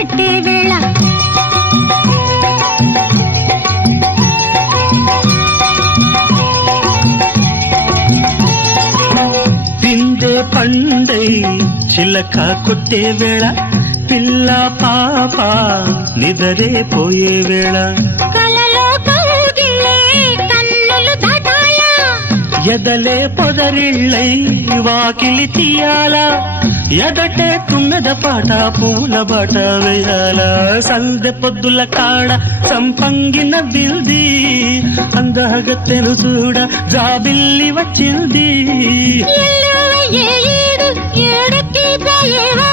కట్టే వేళ పిందే పండై చిలక కొట్టే వేళ పిల్ల పాప నిదరే పోయే వేళ కలలో కౌగిలే కన్నులు దాటాలా ఎదలే పొదరిళ్ళై వాకిలి తీయాల ఎదటే తుమ్మెద పాట పూల బాట వేయాల సందె పొద్దుల కాడ సంపంగిన బిల్ది అందగత్తెను చూడ జాబిల్లి వచ్చింది ఏడు ఏడుకి పోయేవా